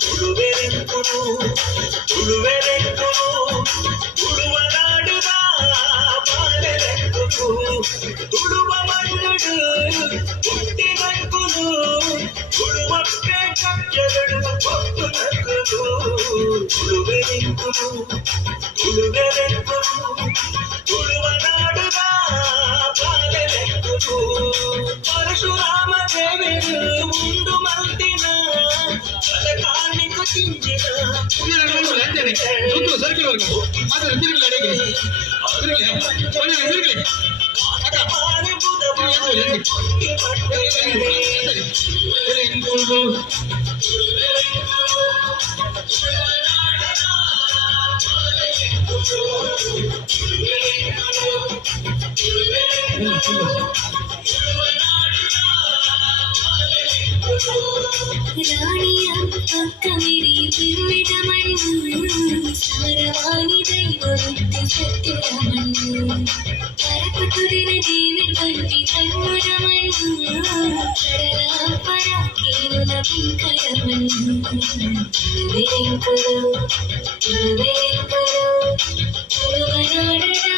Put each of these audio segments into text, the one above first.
ತುಳುವೆರೆಂಕುಲು ತುಳುವೆರೆಂಕುಲು ತುಳುವ ನಾಡುದ ಬಾಳೆರೆಂಕುಲು ತುಳುವ ಮಣ್ಣುಡು ಹುಟ್ಟಿನಂಕುಲು ತುಳುವಕ್ಕೆ ಕಚ್ಚಗಳು ಹೊತ್ತು ನಕ್ಕುಲು ತುಳುವೆರೆಂಕುಲು ತುಳುವೆರೆಂಕುಲು ತುಳುವ ನಾಡುದ ಬಾಳೆರೆಂಕುಲು ಪರಶುರಾಮ ದೇವರು ಮುಂದು ಮಂದಿನ ಕಾರ್ಮಿಕ ಕಿಂಚಿನ ರಾಣಿಯ ಅಕ್ಕವಿರಿ ಬಿರುವಿದ ಮಣ್ಣು ಸಾರವಾಣಿ ದೈವವಿತ್ತು ಸತ್ಯದ ಮಣ್ಣು ಪರಪುತುರಿನ ದೇವಿ ಬಂದಿ ಕಣ್ಣುದ ಮಣ್ಣು ಕಡಲ ಪರ ಕೇವಲ ಬಿಂಕರ ಮಣ್ಣು ತುಳುವೆರೆಂಕುಲು ತುಳುವೆರೆಂಕುಲು ತುಳುವ ನಾಡದ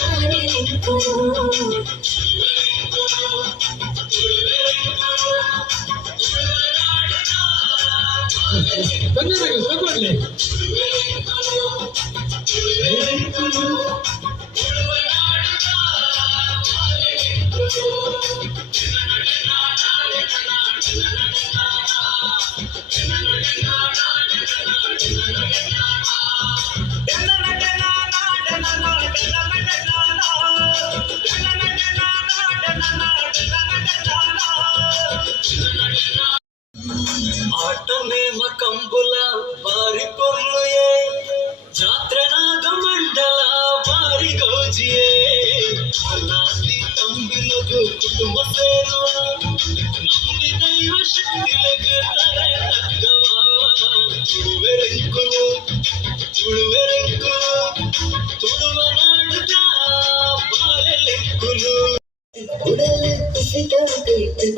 ಬಾಳೆರೆಂಕುಲು ಆಟನೇಮ ಕಂಬುಲ ಬಾರಿ ಪೊರ್ಲುಯೇ ಜಾತ್ರನಾಗ ಮಂಡಲ ಬಾರಿ ಗೌಜಿಯೇ ಅಲಾದಿ ತಂಬಿಲಗು ಕುಟುಂಬ ಸೇರುವ ನಂಬಿ ದೈವ ಶಕ್ತಿಲಗು ತಲೆ ತಕ್ಕವ ತುಳುವೆರೆಂಕುಲು ತುಳುವೆರೆಂಕುಲು ತುಳುವ ನಾಡುದ ಬಾಳೆಲೆಂಕುಲು ಉಡಲೆ ಕುಸಿತ ಕೈತು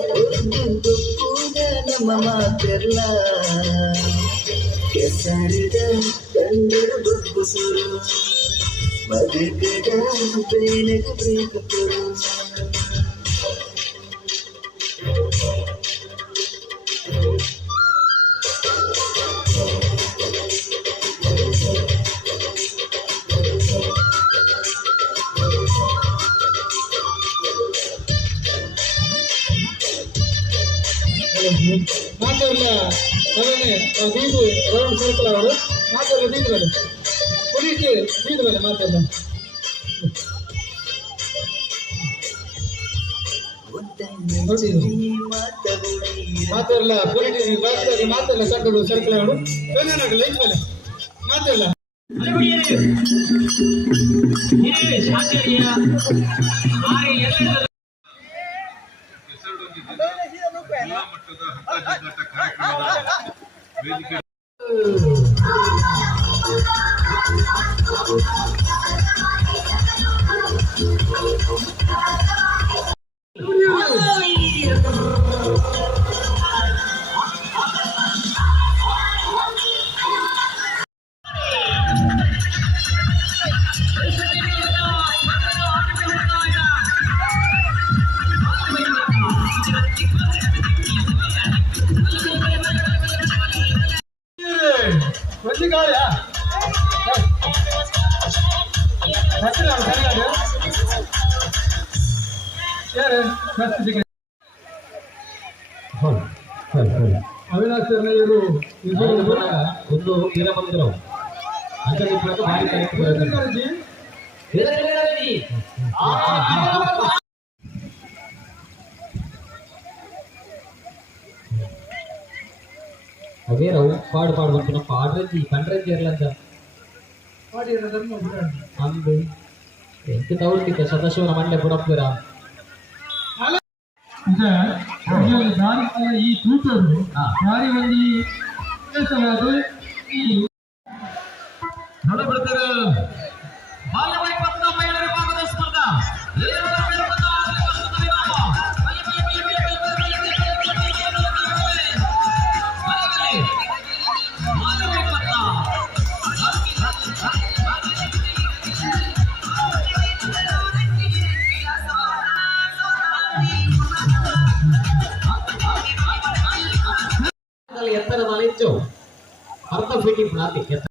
ಒಂದು ಕೂಡ ನಮ್ಮ ಮಾತ್ರಲ್ಲ ಕೆಸರಿದ ಕಂಡರು ಬೊಬ್ಬು ಸುರು ಬದುಕದ ಬೇನೆಗೆ ಬೇಕು ಕೊಡು ಮಾತಾಡಲ್ಲ ಅವನೇ ದೀಪು ರೌಂಡ್ ಸರ್ಕಲ್ ಅವರು ಮಾತಾಡಲ್ಲ ದೀಪದಲ್ಲಿ ಪೊಲೀಸ್ ದೀಪದಲ್ಲಿ ಮಾತಾಡಲ್ಲ ಮಾತಾಡಲ್ಲ ಪೊಲೀಸ್ ರಾಜ್ಯದಲ್ಲಿ ಮಾತಾಡಲ್ಲ ಕಂಡು ಸರ್ಕಲ್ ಅವರು ಏನಾಗಲ್ಲ ಇಟ್ವಲ್ಲ ಮಾತಾಡಲ್ಲ ಮಟ್ಟದ ಹಬ್ಬ ಕಾರ್ಯಕ್ರಮದ ವೇದಿಕೆ ಅವಿನಾಶ್ ಶರ್ಮಯ್ಯರು ಒಂದು ವೀರಮಂದಿರ అవే రావు పాడు పాడుకుంటున్న పాడరంజి కండ్రంజి ఎర్లంత అందు ఎంత దౌర్తిక సదాశివన మండే బుడప్పురా ಈ ತೂಟರು ಭಾರಿ ಒಂದು ನೋಡಬಿಡ್ತಾರೆ ಬಾಲ್ಯವಾಡಿ ಪತ್ರ ಮಹಿಳೆಯರ ಭಾಗದ ಸ್ಪರ್ಧಾ ಹೆಚ್ಚು ಅರ್ಧ ಫೀಟಿಂಗ್ ನಾಲ್ಕು